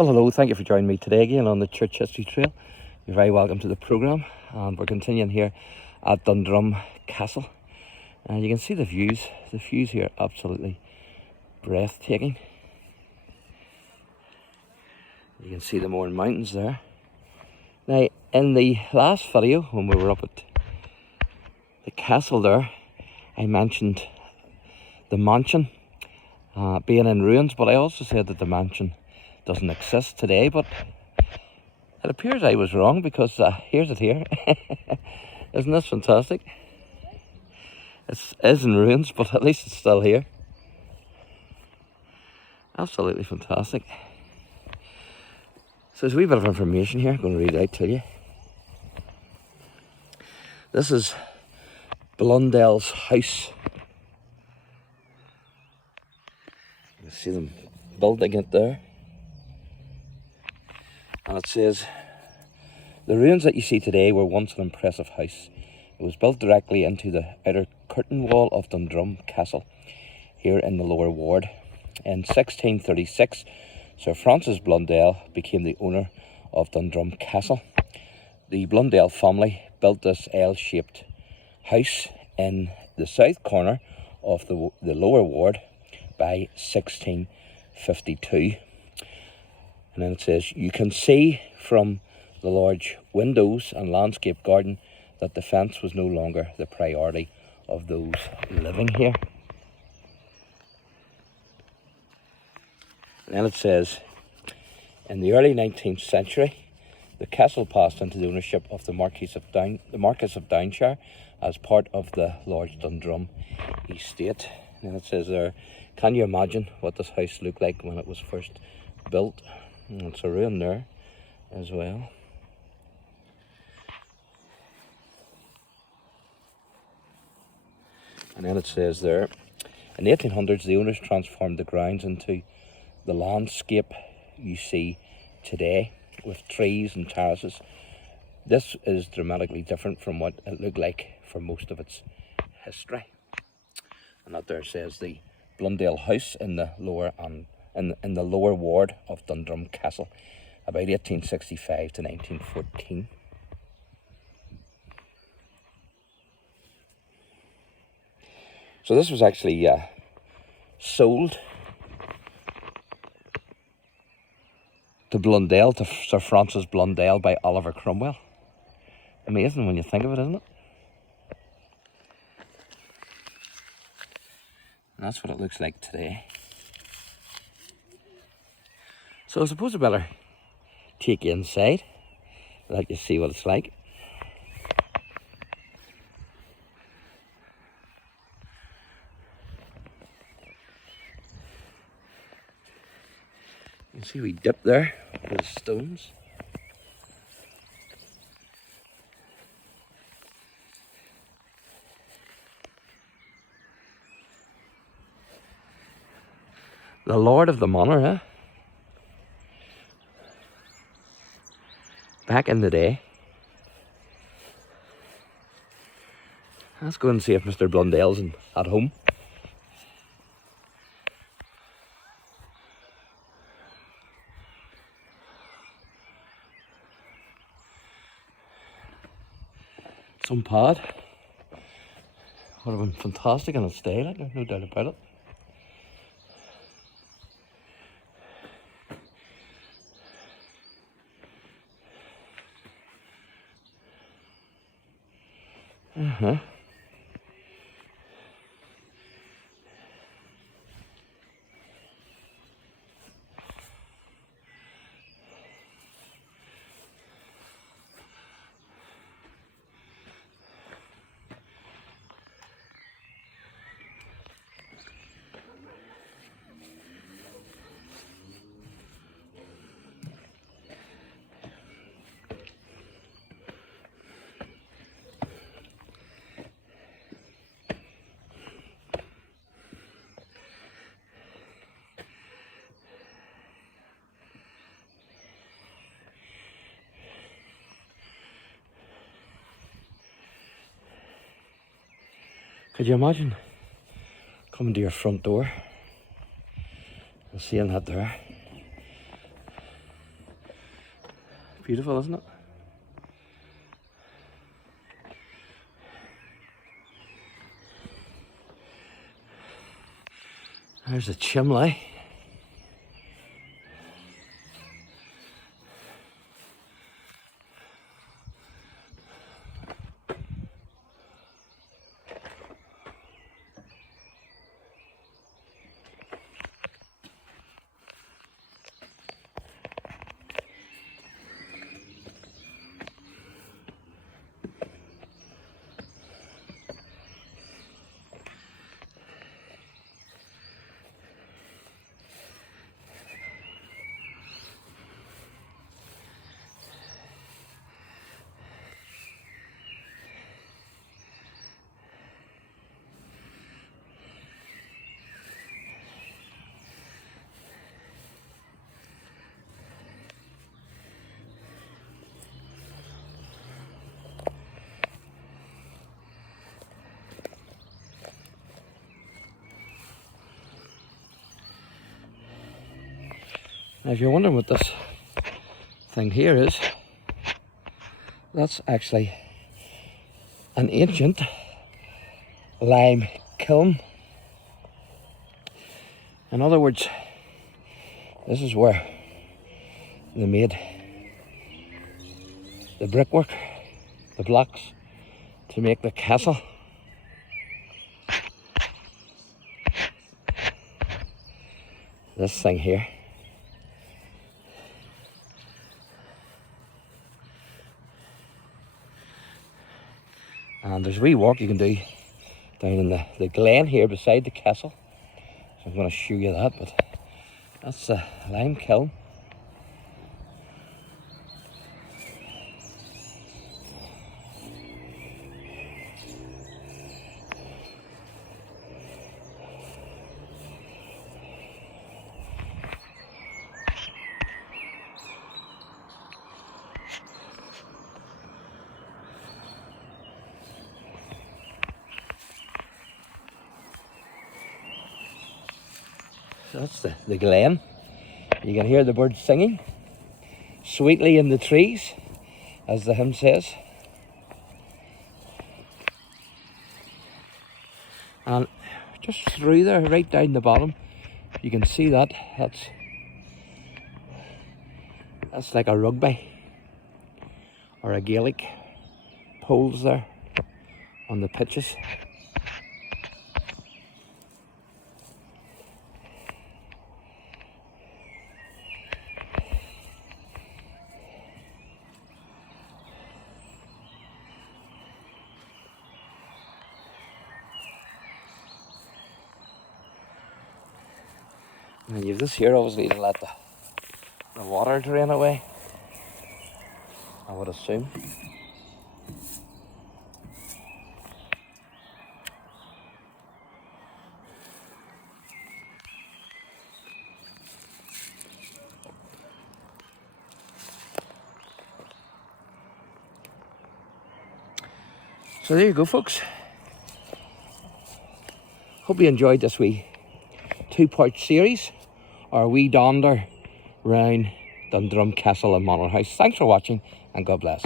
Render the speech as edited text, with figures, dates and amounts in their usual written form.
Well, hello, thank you for joining me today again on the Church History Trail. You're very welcome to the programme, and we're continuing here at Dundrum Castle. And you can see the views here are absolutely breathtaking. You can see the Mourne Mountains there. Now, in the last video, when we were up at the castle there, I mentioned the mansion being in ruins, but I also said that the mansion doesn't exist today, but it appears I was wrong, because here's it here. Isn't this fantastic? It is in ruins, but at least it's still here. Absolutely fantastic. So there's a wee bit of information here I'm going to read out to you. This is Blundell's house. You can see them building it there. And it says, the ruins that you see today were once an impressive house. It was built directly into the outer curtain wall of Dundrum Castle, here in the lower ward. In 1636, Sir Francis Blundell became the owner of Dundrum Castle. The Blundell family built this L-shaped house in the south corner of the lower ward by 1652. And then it says, you can see from the large windows and landscape garden that the fence was no longer the priority of those living here. And then it says, in the early 19th century, the castle passed into the ownership of the Marquis of Downshire as part of the large Dundrum estate. And then it says there, can you imagine what this house looked like when it was first built? And it's a ruin there as well. And then it says there, in the 1800s, the owners transformed the grounds into the landscape you see today, with trees and terraces. This is dramatically different from what it looked like for most of its history. And that there says the Blundell House in the lower in the lower ward of Dundrum Castle, about 1865 to 1914. So this was actually sold to Blundell, to Sir Francis Blundell, by Oliver Cromwell. Amazing when you think of it, isn't it? And that's what it looks like today. So I suppose I better take you inside, let you see what it's like. You can see we dip there with the stones. The Lord of the Manor, eh? Back in the day. Let's go and see if Mr. Blundell's at home. Some pad. Would have been fantastic in its day, like, no doubt about it. Could you imagine coming to your front door and seeing that there? Beautiful, isn't it? There's a chimney. Now, if you're wondering what this thing here is, that's actually an ancient lime kiln. In other words, this is where they made the brickwork, the blocks, to make the castle. This thing here. And there's a wee walk you can do down in the glen here beside the castle. So I'm going to show you that, but that's a lime kiln. So that's the glen. You can hear the birds singing sweetly in the trees, as the hymn says. And just through there, right down the bottom, you can see that. That's like a rugby or a Gaelic poles there on the pitches. And you've this here obviously to let the water drain away, I would assume. So there you go, folks. Hope you enjoyed this wee two-part series, our wee dander round Dundrum Castle and Manor House. Thanks for watching, and God bless.